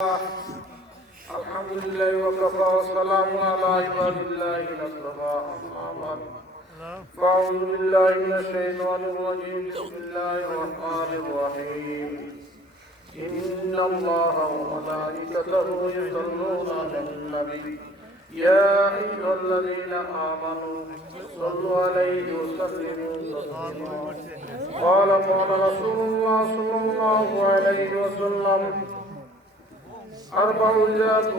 الحمد لله وكفى والسلام على عباد الله الاصطفى أما بعد فأعوذ بالله من الشيطان الرجيم بسم الله الرحمن الرحيم إن الله وملائكته يصلون على النبي يا أيها الذين آمنوا صلوا عليه وسلموا تسليما قال رسول الله صلى الله عليه وسلم أربع ذات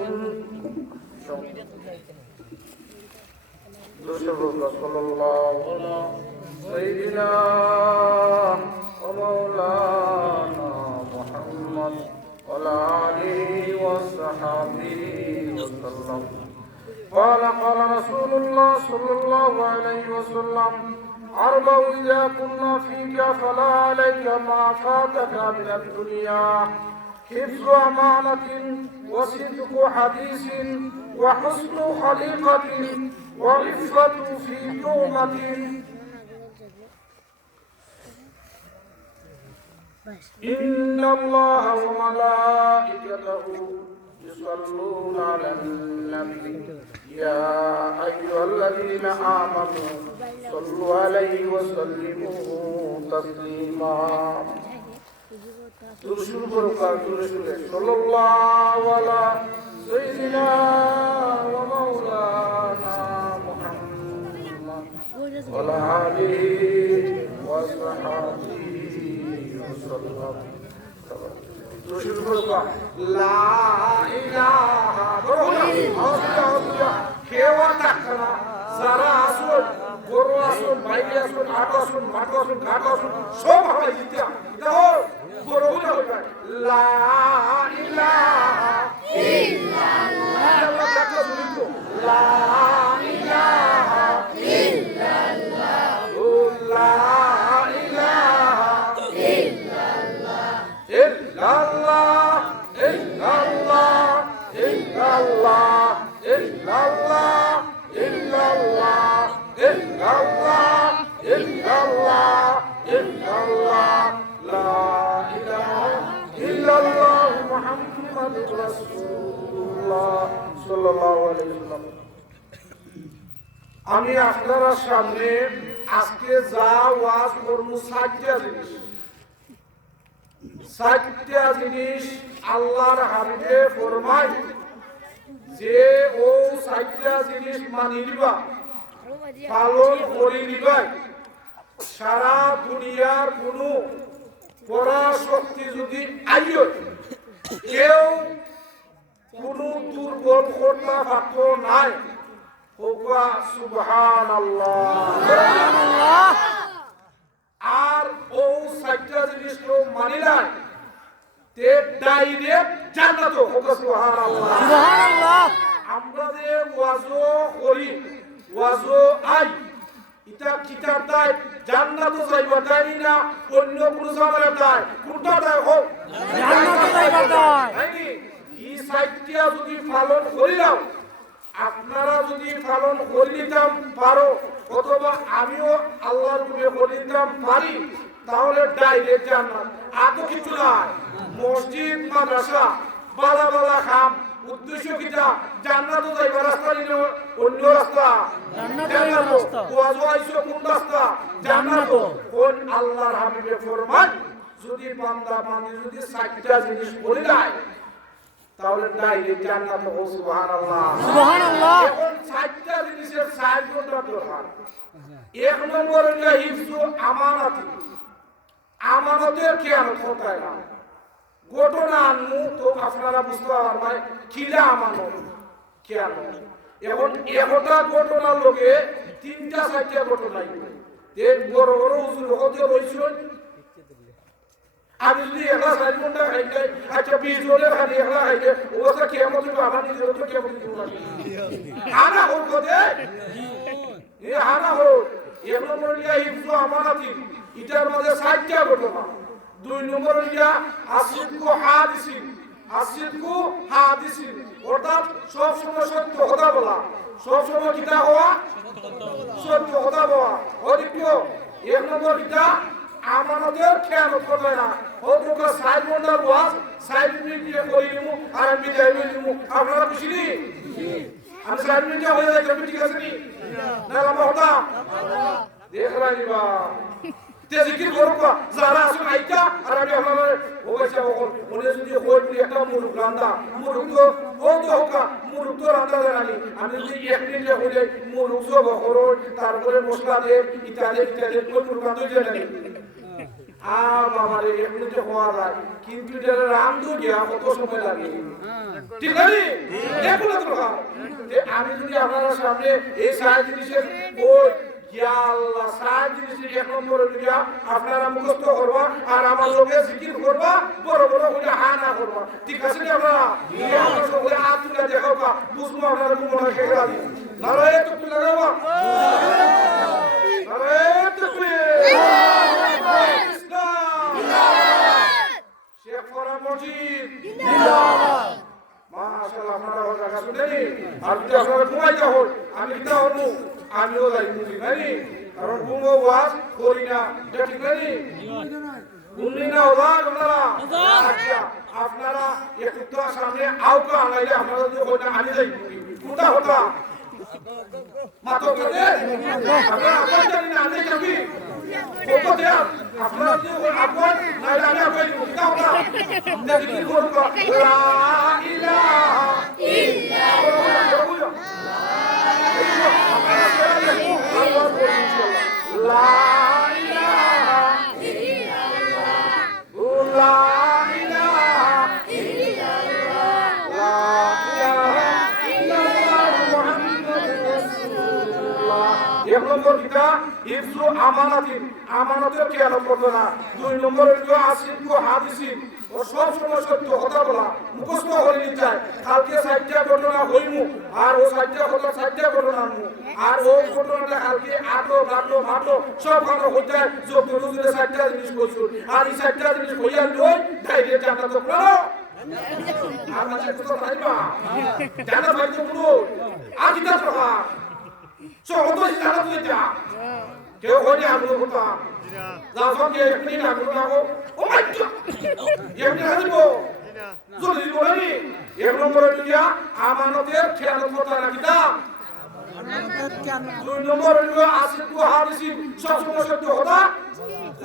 صلى الله على سيدنا ومولانا محمد وعلى آله وصحبه وسلم قال رسول الله صلى الله عليه وسلم أربع إذا كنا فيك فلا عليك ما فاتك من الدنيا حفظ أمانة وصدق حديث وحسن خليقة وعفة في تومة إن الله وملائكته يصلون على النبي يا أيها الذين آمنوا صلوا عليه وسلموا تسليما رسول بركات رسول صلى الله على سيدنا ومولانا محمد وعلى آله وصحبه وسلم رسول بركات لا إله إلا الله কেওয়া থাকনা সারা আসুন গরু আসুন বাইরে আসুন হাট আসুন মাঠ আসুন ঘাট আসুন সব হবে জিতিয়া দেখো গরু হবে লা ইলাহা ইল্লাল্লাহ লা ইলাহা ইল্লাল্লাহ লা ইলাহা ইল্লাল্লাহ ইল্লাল্লাহ ইল্লাল্লাহ ইল্লাল্লাহ illallah illallah illallah illallah illallah la ilaha illallah muhammadur rasulullah sallallahu alaihi wasallam আমি আপনাদের সামনে আজকে যা ওয়াজ করব সাতটা জিনিস আল্লাহর হাবিবে ফরমায় যে ও সাতটা জিনিস মানি নিবা পালন করে নিবা সারা দুনিয়ার কোন পরাশক্তি যদি আইয় কেউ কোন দুর্বল করতে পারত নাই হোকা সুবহানাল্লাহ আর ও সাতটা জিনিস তো মানিলাই তে ডাইরেক্ট জান্নাত হোকা সুবহানাল্লাহ আমরা যে ওয়াজো করি ওয়াজো আই এটা কিতাব দাই জান্নাত যাইবা দাই না অন্য কোন জায়গায় দাই কোনটা দাই হোক জান্নাত যাইবা দাই নাকি এই সাইটটা যদি পালন করিলাম আপনারা যদি পালন করিতাম পারো অথবা আমিও আল্লাহর রূপে করিতাম পারি তাহলে ডাইরেক্ট জান্নাত আর তো কিছু নাই মসজিদ মাদ্রাসা বালা বালা খাম উদ্দেশ্য কিটা জান্নাত যাইবার রাস্তা নিল অন্য রাস্তা জান্নাত ওয়াজ আইছো কোন রাস্তা জান্নাত কোন আল্লাহর হাবিবে ফরমান যদি বান্দা বান্দী যদি সাতটা জিনিস বলে দেয় তাহলে ডাইরেক্ট জান্নাত হবে সুবহানাল্লাহ সুবহানাল্লাহ এখন সাতটা জিনিসের সাইজ করতে দরকার এক নম্বর হলো হিফজু আমানত আমানতের খেয়ানত করতে হয় না ঘটনা আনমু তো আপনারা বুঝতে পারবেন কিলা আমানত খেয়ানত এখন একটা ঘটনার লগে তিনটা চারটা ঘটনা দেখ বড় বড় হুজুর হতে রইছেন আমি যদি একলা 4 ঘন্টা খাই যাই আচ্ছা 20 জনের খালি একলা খাই যাই ওটা কিয়ামত হবে আমার নিজের তো কিয়ামত হবে আনা হোক দে এ আনা হোক এক নম্বর ইয়া হিফজু আমানাতি এটার মধ্যে 60টা ঘটনা দুই নম্বর ইয়া আসিদকু হাদিসিন অর্থাৎ সব সময় সত্য কথা বলা সব সময় কিতা হওয়া সত্য কথা বলা অধিক এক নম্বর ইটা আমাদের খেয়ানত করবে না ও তোকে সাইড মন্ডল ওয়াজ সাইড মিনিট দিয়ে করি নিমু আর আমি বিদায় নিমু আপনারা খুশি নি আমি সাইড মিনিট হয়ে যাই ঠিক আছে নি না লম্বা হতা দেখ রাইবা তে জিকির করুকা যারা আসুন আইতা আর আমি আপনাদের ওইসা ওনে যদি কই বলি একটা মুরুক রান্দা মুরুক তো ও তো হোকা মুরুক তো রান্দা জানি আমি যদি এক মিনিটে হইলে মুরুক সব করো তারপরে মশলা দে ইত্যাদি ইত্যাদি কই মুরুক রান্দা জানি বাবা রে এক মিনিটে হওয়া যায় কিন্তু এটা রান্দু গিয়া কত সময় লাগে ঠিক আছে দেখুন তো আমি যদি আপনাদের সামনে এই সারা জিনিসের ওই ইয়া আল্লাহ সারা জিনিসের এক নম্বরে দিয়া আপনারা মুখস্থ করবা আর আমার লগে জিকির করবা বড় বড় হইলে হা না করবা ঠিক আছে নি আপনারা আমরা সবাই হাত তুলে দেখাবা বুঝবো আপনারা কোন মনে খেয়ে রাখি নারায়ে তো তুলে লাগাবা নারায়ে তো তুলে শেখ ফরা মসজিদ জিন্দাবাদ মাশাআল্লাহ আপনারা ওর কথা শুনেনি আর যদি আপনারা ঘুমাইতে হন আমি কিতা হনু আমিও যাই বুঝি নানি কারণ ঘুমো ওয়াজ করি না এটা ঠিক নানি ঘুমনি না ওয়াজ আপনারা আচ্ছা আপনারা একটু তো সামনে আউকা আনাইলে আপনারা যদি হইনা আমি যাই কোনটা হতা মাতো কাতে আপনারা আপন জানি না আমি যাবি কোকো দেয়া আপনারা যদি আপন নাইলে আমি আপন কোনটা হতা দেখি করব লা ইলাহা ইল্লাল্লাহ লা ইলাহা ইল্লাল্লাহ লা ইলাহা ইল্লাল্লাহ লা ইলাহা ইল্লাল্লাহ মুহাম্মাদুর রাসূলুল্লাহ এক নম্বর কিতা ইফসু আমানাতিন আমানতের খেয়ানত করবে না দুই নম্বর হলো আসিফু হাদিসিন ও সব সময় সত্য কথা বলা মুখস্থ করে নিতে চায় কালকে 60টা ঘটনা হইমু আর ও 60টা কথা 60টা ঘটনা আনমু আর ও ঘটনাটা কালকে আটো মাটো সব কথা হইতে যোগ রুজুরে 60টা জিনিস কইছু আর এই 60টা জিনিস হইয়া লই ডাইরেক্ট জান্নাত করো আর মাঝে তো পাইবা জান্নাত পাইছো পুরো আজ কিতা কথা সব তো জান্নাত হইতা কেউ হইনি আমল কথা লাফাম কে এমনি না করো ও মাই গড এমনি হাজিব জলদি বলি এক নম্বরে দিয়া আমানতের খেয়ানত কথা রাখিতা দুই নম্বরে হলো আসিফু হাদিসিন সব সময় সত্য কথা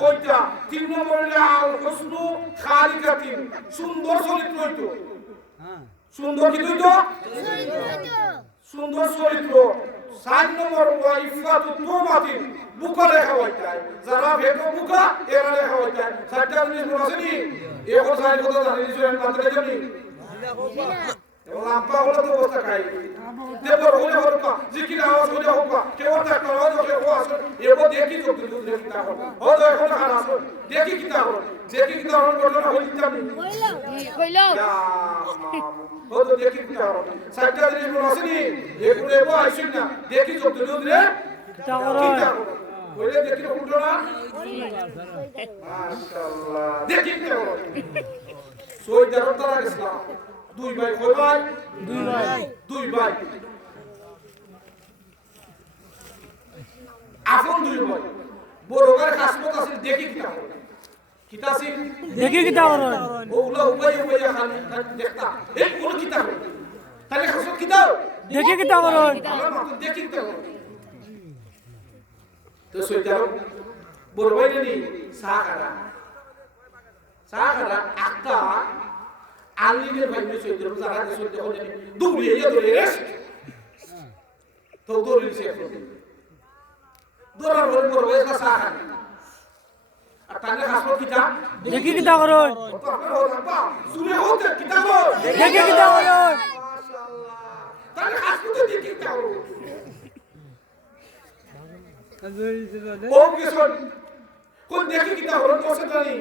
কইতা তিন নম্বরে আল হুসনু খালিকাতিন সুন্দর চরিত্র হইতো সুন্দর কি হইতো সুন্দর চরিত্র 4 নম্বর ওয়াইফাতু তুমাতিন বুকা লেখা হইতা যারা ভেটো বুকা এরা লেখা হইতা 4টা জিনিস মনে আছে নি এগো সাইড কথা জানি শুনেন মাত্রা জানি লাম্পা হলো তো অবস্থা খাই দেবর হলে হরকা জিকির আওয়াজ হলে হোকা কেউ একটা আওয়াজ হলে ও আসে এগো দেখি তো কিন্তু দেখি তা হলো ও তো এখন খারাপ দেখি কি তা হলো ঘটনা হইতা নি কইলো ও তো দেখি কি তা হলো 4টা জিনিস মনে আছে নি এগো আইছিস না দেখি তো কিন্তু রে তা হলো বলে দেখি ঘটনা মাশাআল্লাহ দেখি কি হলো সই দারতারা ইসলাম দুই ভাই কই ভাই দুই ভাই আপন দুই ভাই বড় ভাই খাসমত আছে দেখি কিতা আছে দেখি কিতা হলো ওগুলা উপায় খালি দেখতা এই কোন কিতা হলো তাহলে খাসমত কিতা দেখি কিতা হলো দেখি কিতা হলো তো সইদার বড় ভাই নি সাহারা আক্কা আলিমের ভাই মিশে দিল যারা দেশে হলে দৌড়িয়ে রে তো দৌড়িয়েছে দৌড়ার বড় বড় এসা সাহা আর তাহলে হাসো কিটা দেখি কিটা করো তো আপনারা হবা শুনে হতে কিটা করো দেখি কিটা করো মাশাআল্লাহ তাহলে হাসো তো দেখি কিটা করো ও কিশোর কোন দেখি কিটা করো তো সেটা নেই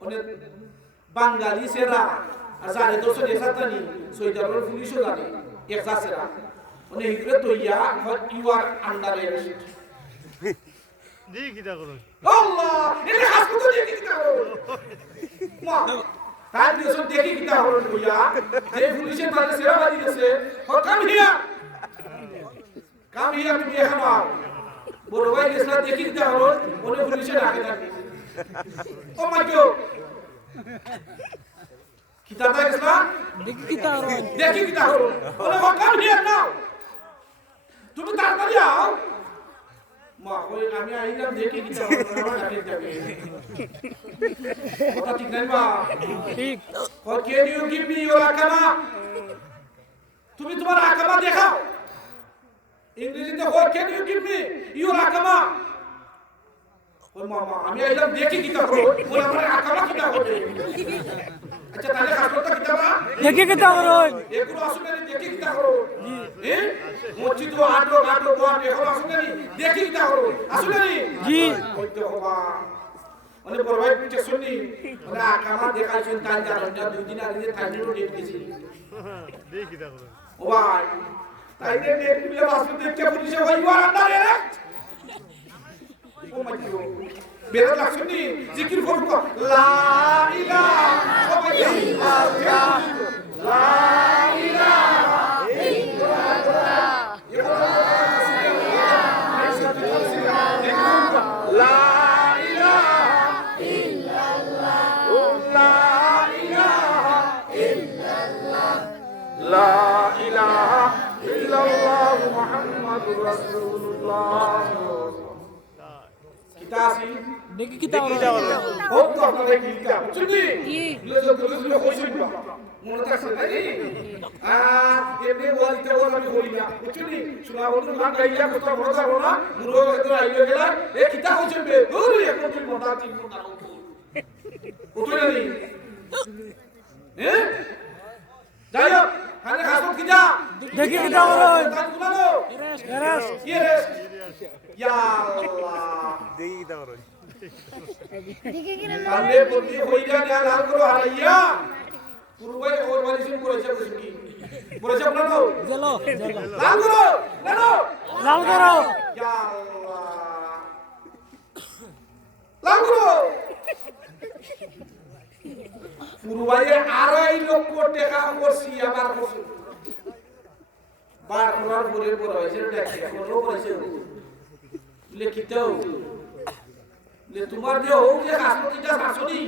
মানে বাঙালি সেরা আজারে তো সে দেশাতানি সৈদারের পুলিশও জানে একজা সেরা মানে ইগরে তো ইয়া ইউ আর আন্ডার অ্যারেস্ট দেখি কিটা করো আল্লাহ এটা হাসু তো দেখি কিটা করো মা তাই দিছো দেখি কিটা করো ইয়া যে পুলিশে তারে সেরা বাড়ি দিয়েছে কাম হিয়া তুমি এখন আও বড় ভাই গেছলা দেখি কিটা করো ওনে পুলিশে ডাকে থাকে ও মা গো কিতা দেখছ না দেখি কিতা হলো বলে কাম হিয়ার নাও তুমি তাড়াতাড়ি আও মা কই আমি আইলাম দেখি কিতা হলো না গাড়ি যাবে কথা ঠিক নাই বা ঠিক or can you give me your akama তুমি তোমার আকামা দেখাও ইংরেজিতে or can you give me your akama ওই মামা আমি আইলাম দেখি কিতা হলো বলে আমার আকামা কিতা হবে আচ্ছা তাহলে কাজটা কিতা বা দেখি কিতা হলো এগুলো আসলে দেখি কিতা হলো জি মসজিদ আটো আটো বল এগুলো আসলে দেখি কিতা হলো আসলে জি হইতে হবা মানে বড়ভাই পিছে শুনি মানে আকামা দেখাইছেন তাই জানেন না দুই দিন আগে থাইনেরও ডেট গেছি দেখি কিতা হলো ও ভাই তাইনে ডেট মিলে বাসু দেখতে পুলিশে ভাই ওয়ার আন্ডারে ও মাইও বেরা লাগছনি জিকির করব লা ইলাহা সবাই লা ইলাহা ইল্লাল্লাহ লা لا إله إلا الله محمد رسول الله কিতাসি দেখি কিতা হলো হোক তো আপনারা কি কিতা চুনি লেজো কইছেন বা মনে থাকছে নাকি এমনি বলতে বল আমি বলি না চুনি শোনা বলতো না গাইয়া কত বড় যাবো না মুরো কত আইলো গেলা এ কিতা কইছেন বে দূর এখন দিন মোটা তিন মোটা উঠে নি হ্যাঁ যাই হোক খানে খাসো কিটা দেখি কিটা হলো তাকুলানো এরেস এরেস ইয়া আল্লাহ দেখি কিটা হলো দেখি কি না কানে বলতি হইয়া না লাল করো হারাইয়া পুরোই ওর বালিশন করেছে কি করেছে আপনারা জেলো লাল করো লাল করো ইয়া আল্লাহ লাল করো পুরুবাইয়ে 2.5 লক্ষ টাকা করছি আবার করছি বার করার পরে বড় হয়েছে দেখি এখনো করেছে লিখিতেও লে তোমার যে হোক যে হাসপাতালটা শাসনি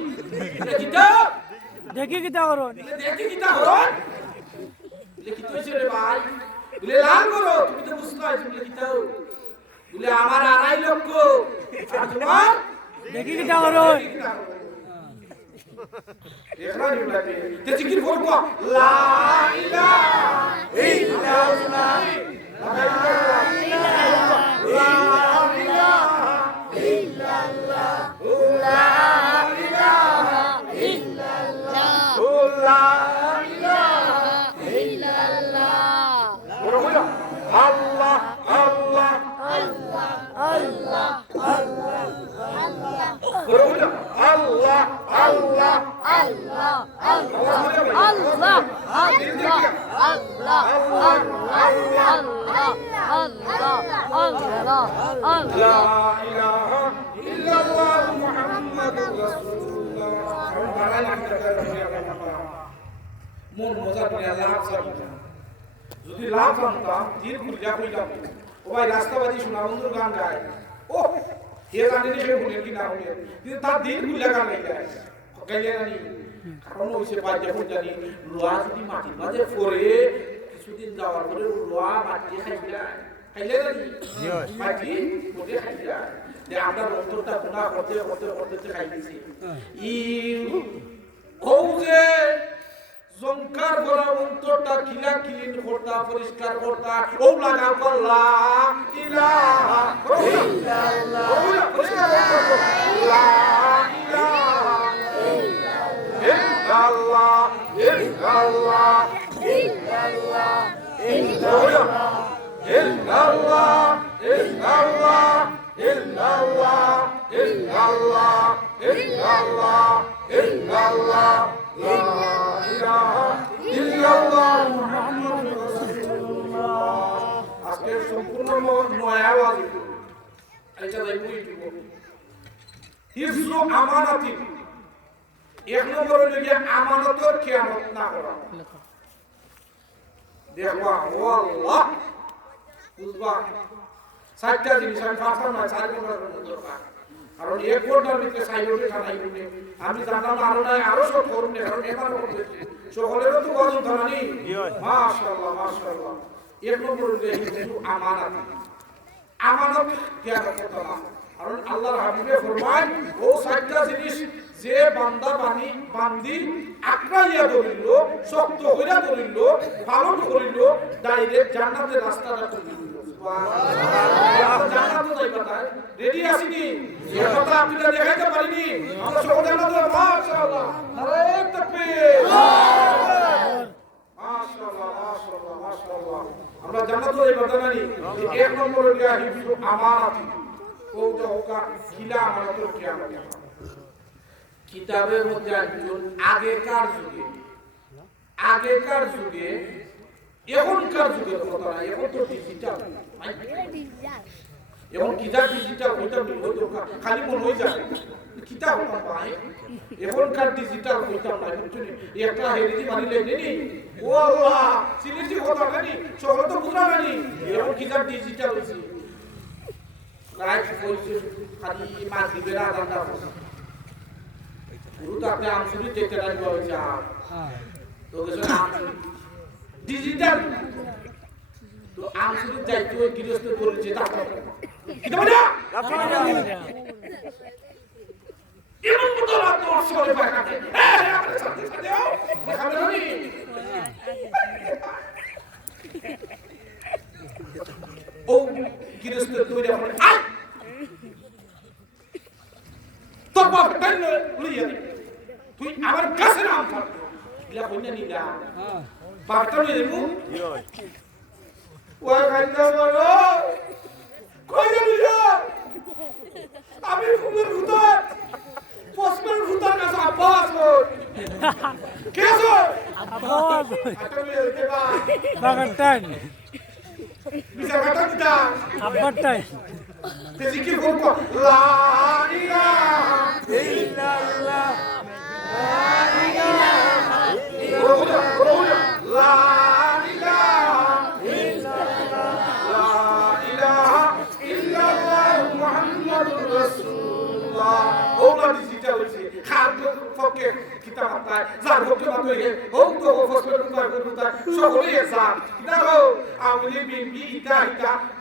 লিখিতেও দেখি কিটা করো দেখি কিটা করো লিখিত হইছে রে ভাই বলে লাল করো তুমি তো বুঝতে পারছো লিখিতেও বলে আমার 2.5 লক্ষ আর তোমার দেখি কিটা করো देखना नहीं लगते ते जिक्र করব লা ইলাহা ইল্লাল্লাহ লা ইলাহা ইল্লাল্লাহ লা ইলাহা ইল্লাল্লাহ লা ইলাহা ইল্লাল্লাহ বলো আল্লাহ আল্লাহ আল্লাহ আল্লাহ আল্লাহ বলো আল্লাহ আল্লাহ Allah Allah Allah Allah Allah Allah Allah La ilaha illallah Muhammadur Rasulullah মন মজা করে লাভ চাই যদি লাভ জানতাম দিন খুঁজা কইতাম ও ভাই রাস্তাবাদী শোনা বন্ধুর গান গায় ও কে জানে নি সে ভুলে কি না ভুলে কিন্তু তার দিন খুঁজা গান গায় গাইলেনি কারণ হইছে বাজে জানি লোহা যদি মাটি মাঝে পড়ে কিছুদিন যাওয়ার পরে লোহা মাটি খাইলে নানি মাটি পড়ে খাইলে যে আমরা অন্তরটা গুণা করতে করতে করতে খাইছি ই ও যে জঙ্কার করা অন্তরটা কিলা ক্লিন করতা পরিষ্কার করতা ও লাগা করলা ইলাহা ইল্লাল্লাহ পরিষ্কার করতা লা ইলাহা illallah illallah illallah illallah illallah illallah illallah illallah illallah illallah la ilaha illallah muhammadur rasulullah আজকে সম্পূর্ণ নয়া আওয়াজ এটা লাইবই দিব হিফজু আমানাতি এক নম্বর হলো যে আমানতের খেয়ানত না করা দেখবা ও আল্লাহ বুঝবা চারটা জিনিস আমি পারতাম না চার নম্বর দরকার কারণ এক ঘন্টার ভিতরে সাইডে ঠানাই উঠে আমি জানলাম আরো নাই আরো সব করুন না কারণ এবার সকলেরও তো গজন ধরানি মাশাআল্লাহ মাশাআল্লাহ এক নম্বর কিন্তু আমানত আমানত ত্যাগ করতে না কারণ আল্লাহর হাবিবে ফরমান ও সাতটা জিনিস যে বান্দা বান্দি আকড়াইয়া ধরিল শক্ত হইয়া ধরিল পালন করিল ডাইরেক্ট জান্নাতের রাস্তাটা করে দিল সুবহানাল্লাহ জান্নাতে যাইবা তাই রেডি আছিনি এই কথা আপনারা দেখাইতে পারিনি আমরা সকলে জান্নাতে মাশাআল্লাহ নারে তাকবীর মাশাআল্লাহ মাশাআল্লাহ মাশাআল্লাহ আমরা জান্নাতে যাইবা জানি এক নম্বর হইয়া হিফজু আমানাত ওটা হোকা খিলা আমানতের কিয়ামত কিতাবের মধ্যে একজন আগেকার যুগে এখনকার যুগের কথা না এখন তো ডিজিটাল এখন কিতাব ডিজিটাল হইতে হইতো খালি মন হয়ে যায় কিতাব হতা পায় এখনকার ডিজিটাল হইতাম না বুঝলি একটা হেরিদি বানিলে নেনি ও আল্লাহ সিলেটি কথা নানি সকল তো বুঝা নানি এখন কিতাব ডিজিটাল হইছে রাইট কইছে খালি মাগরিবের আযানটা হইছে গুরু তো আপনি আমসুরি দেখতে রাখবে হইছে তো কিছু ডিজিটাল তো আমসুরি যাইতে ওই গৃহস্থ করেছে তারপর কি বলে এমন মতো রাত সরে পাকাতে আপনি সাথে সাথেও দেখাবে না ও গৃহস্থ তৈরি হবে আই তোর বাপ কেন লইয়া তুই আমার কাছে নাম থাকতো ইলা কইনা নিলা বাপটা লইয়া দেবো ওই গাইদা বলো কইনা নিলা আমি ঘুমের ভূতার পশমের ভূতার কাছে আব্বাস কেসো আব্বাস আটা লইয়া দেবা বাগাটান বিচার কাটা দিতা আব্বাটাই তেজি কি বলবো লা ইলাহা ইল্লাল্লাহ লা ইলাহা ইল্লাল্লাহ লা ইলাহা ইল্লাল্লাহ মুহাম্মাদুর রাসূলুল্লাহ ওলা ডিজিটাল হইছে খাদ্য ফকে কিতাব আতায় যার হকে বাতয়ে ও তো ফসল কুতা সকলে এসা দেখো আমলি বিবি ইতা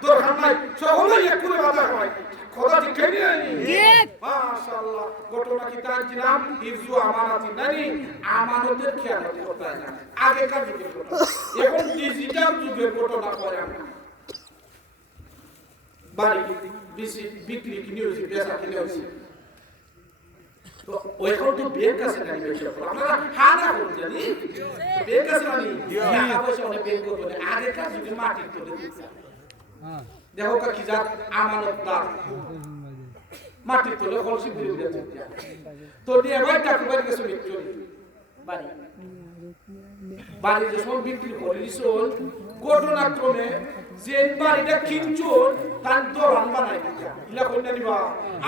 দরকার নাই সকলে একুরে বাতা হয় খোদা ঠিক নেই ঠিক মাশাআল্লাহ ঘটনা কি তানছিলাম হিফজু আমানাতি নানি আমানতের খেয়াল করতে হয় না আগেকার যুগের ঘটনা এখন ডিজিটাল যুগের ঘটনা করে আমরা বাড়ি বিক্রি কিনে হয়েছে বেচা কিনে হয়েছে তো ওইখানে তো বের কাছে নাই বেশি আমরা হানা করতে জানি বের কাছে মানে টাকা পয়সা অনেক বের করতে না আগেকার যুগে মাটির তোলে দেখো কি জাত আমানতদার মাটির তোলে কলসি ঘুরে ঘুরে তো দিয়ে ভাই টাকা বাড়ি গেছে বিক্রি বাড়ি বাড়ি যে সব বিক্রি করে দিছল ঘটনাক্রমে যে বাড়িটা কিনছুন তার দোকান বানাই দিছা ইলা কইনা নিবা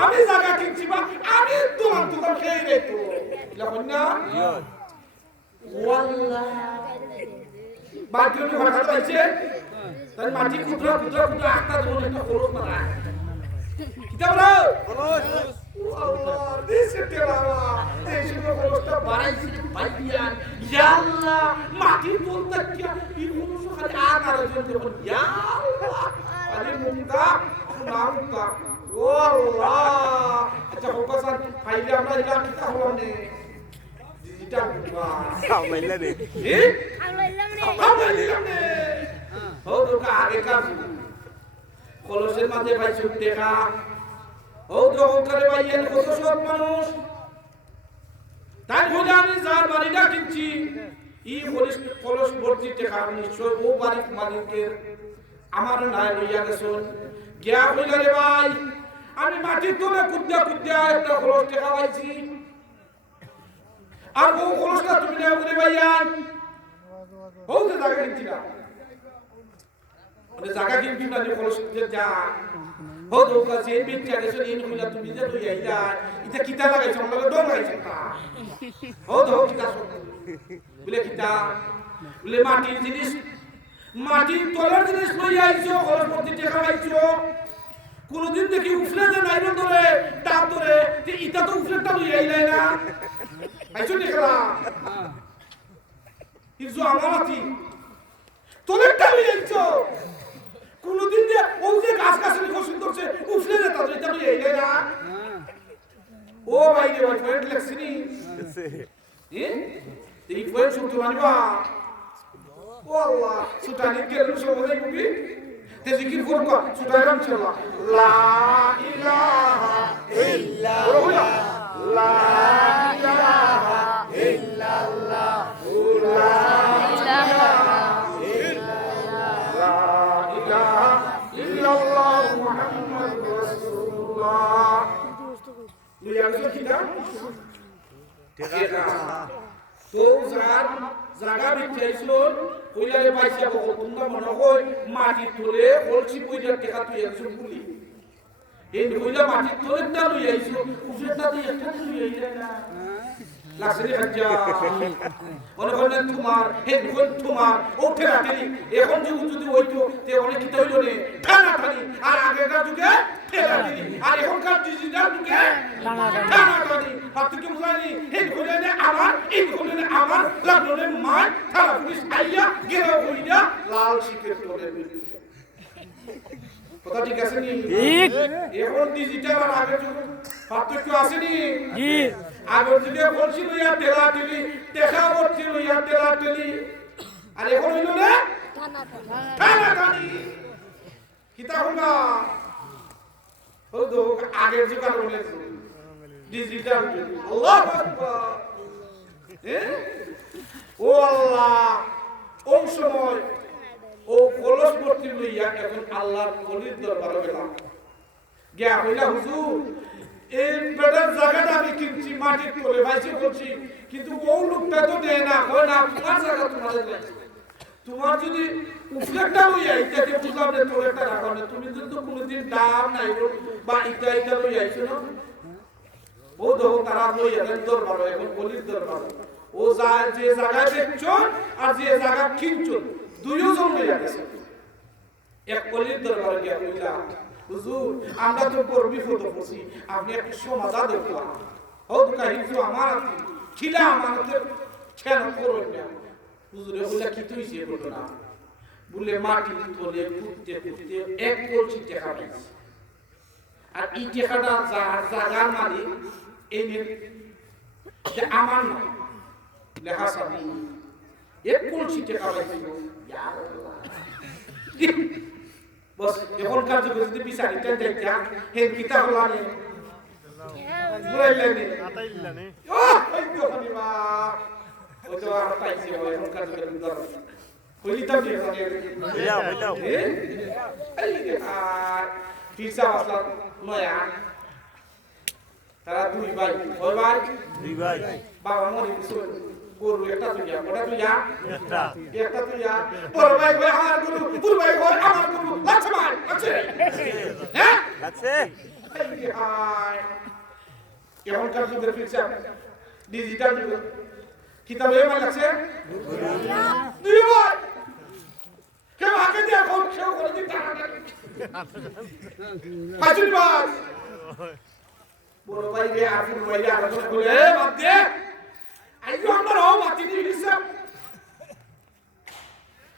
আমি জায়গা কিনছি বা আমি দোকান খেয়ে রে তো ইলা কইনা ওয়াল্লাহ বাকি তো ভাড়া পাইছে তাই মাটি কুটরা আটটা দোকান একটা খরচ না কিতা বলো আল্লাহ দেশে তেলালা দেশে খরচটা বাড়াইছি ভাইয়া ইয়া আল্লাহ মাটি বলতে কি এই মানুষ খালি আগার জন্য ইয়া আল্লাহ আরে মুক্তা নামকা ও আল্লাহ আচ্ছা হোকাসান ফাইলে আমরা এটা কিতা হলো নে এটা আমাইলা রে আমাইলা নে ও তোকা আগে কাজ কলসের মাঝে পাইছো টাকা ও দ্রোহ করে ভাইয়ের কত সব মানুষ তাই বলে আমি যার বাড়িটা কিনছি ই কলস ভর্তি টাকা নিশ্চয় ও বাড়ির মালিকের আমার নাই লইয়া গেছুন গিয়া কইলা রে ভাই আমি মাটির তোলে কুদ্দা একটা কলস টাকা পাইছি আর ও কলসটা তুমি নাও করে ভাইয়ান ও যে জায়গা কিনছি না মানে জায়গা কিনছি না কলস যা हो तो का से बिन जाके सो इन खुला तुम इधर तो आइला इधर किता लगाइछ हमला डोर लगाइछ हो तो किता बोले किता बोले माटिर जिनिस माटिर तलर जिनिस लई आइছো খরচ করতে টাকা পাইছো কোনদিন দেখি উফলে যে নাইরন ধরে ডাব ধরে যে ইটা তো উফলেটা লইয়া আইলাই না আইছো দেখলা ইজু আমারাতি তোলেরটা লইয়া আইছো কোনদিন যে ও যে গাছ গাছালি পছন্দ করছে উফলে যে তাদের এটা লইয়া আইলাই না ও ভাই রে ভাই ফয়েট লেখছিনি এই ফয়েট শুনতে মানিবা ও আল্লাহ সুটানি কেন সবাই কবি তে জিকির করব সুটাইরাম চলা লা ইলাহা ইল্লাল্লাহ লা ইলাহা ইল্লাল্লাহ লা ইলাহা ইল্লাল্লাহ মুহাম্মাদুর রাসূলুল্লাহ লিয়াজো কিনা ঠিক আছে তো জায়গা বিচ্ছাইছিল কইলারে পাইছে তোমরা মনে হয় মাটি তুলে বলছি কইলা টাকা তুই একজন বলি এই কইলা মাটি তুলে টা লই আইছো উফেটা তুই একটা লই আইলা না লাসরি হজ্জা মনে করলেন তোমার হে কোন তোমার ও ফেরাতেলি এখন যদি হইতো তে অনেক কি হইলো রে ঠানা ঠানি আর আগেকার যুগে ফেরাতেলি আর এখনকার ডিজিটাল যুগে ঠানা ঠানি আর তুই কি বুঝালি হে কইলেন আমার এই কইলেন আমার লাগলেন মার থালা পুলিশ আইয়া গেরা হইয়া লাল শিখে তোলে কথা ঠিক আছে নি ঠিক এখন ডিজিটাল আর আগের যুগ পার্থক্য আছে নি জি আগের যুগে বলছিল ইয়া তেলা তেলি দেখা বলছিল ইয়া তেলা তেলি আর এখন হইল না টানা টানি কিতা হলো ও তো আগের যুগ আর বলে ডিজিটাল আল্লাহু আকবার ও আল্লাহ ওই সময় ও কলস ভর্তি লইয়া এখন আল্লাহর ওলির দরবারে গেলাম গিয়া হইলা হুজুর এই বেটার জায়গাটা আমি কিনছি মাটির তলে ভাইছে বলছি কিন্তু ও লোকটা তো দেয় না হয় না তোমার জায়গা তোমাদের লাগছে তোমার যদি উফলেকটা লইয়া ইটাকে বুঝলাম না তোলেটা রাখো না তুমি কিন্তু কোনোদিন দাম নাই বা ইটা লইয়া আইছো না ও দেখো তারা লইয়া দেন দরবারে এখন ওলির দরবারে ও যে জায়গায় দেখছো আর যে জায়গা কিনছো দুইজন লইয়া গেছে এক ওলির দরবারে গিয়া কইলা হুজুর আমরা তো বড় বিপদে পড়ছি আপনি একটু সমাধান দেখলাম ও কাহিনী আমার খিলা আমাদের কেন করবেন না হুজুরে বলে কি তুই যে বলতো না বলে মাটি তোলে কুটতে কুটতে এক কলসি টাকা পাইছি আর এই টাকাটা জায়গার মালিক এনে যে আমার না লেখা সাবি এক কলসি টাকা পাইছি ইয়া আল্লাহ বস এখনকার যুগে যদি বিচারিটা দেখতে হে কিতা হলানে বুঝাইলেনি আতাইলানে ও ওই তো হনিবা ও তো আর পাইছে এখনকার যুগে দর কইলিতাম দিয়ে হইলাও এই আর পিসা আসলা নয়া তারা দুই ভাই বাবা মরে গেছে গরু একটা তুইয়া ওটা তুইয়া একটা তুইয়া বড় ভাই কই আমার গরু পুরো ভাই কই আমার গরু লাগছে ভাই লাগছে হ্যাঁ লাগছে এই হাই এখনকার যুগের ফিরছে ডিজিটাল যুগ কিতাবে মানে লাগছে দুই ভাই কেউ আগে দিয়ে এখন কেউ করে দিন টাকা পাঁচুর বাস বড় ভাই রে আফুর ভাই রে আলোচনা করে বাদ দে আইও আমরা ও বাতি দি দিছে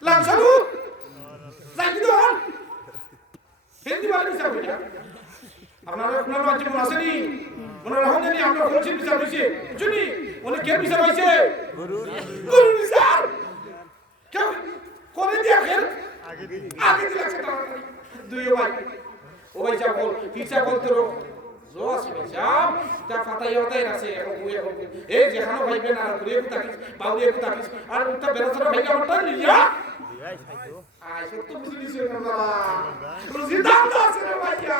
লাঞ্চালু যাইকি দন হেন্দি বাড়ি বিচার হইয়া আপনারা বাচ্চা মনে আসেনি মনে রাখুন জানি আমরা বলছি বিচার হইছে বুঝুনি উনি কে বিচার হইছে গুরু বিচার কেউ করে দিয়া খেল আগে দি লাগছে দুই ভাই ও ভাই যা বল পিছা বলতে রো জোস যাব তা ফাতাই হতাই আছে এই যেখানে ভাইবে না ঘুরে তাকিস বাউরে তাকিস আর উঠা বেরাছরা ভাইকে আমারটা লিয়া আই সত্য বুঝি দিছে না রোজি দাম আছে রে ভাইয়া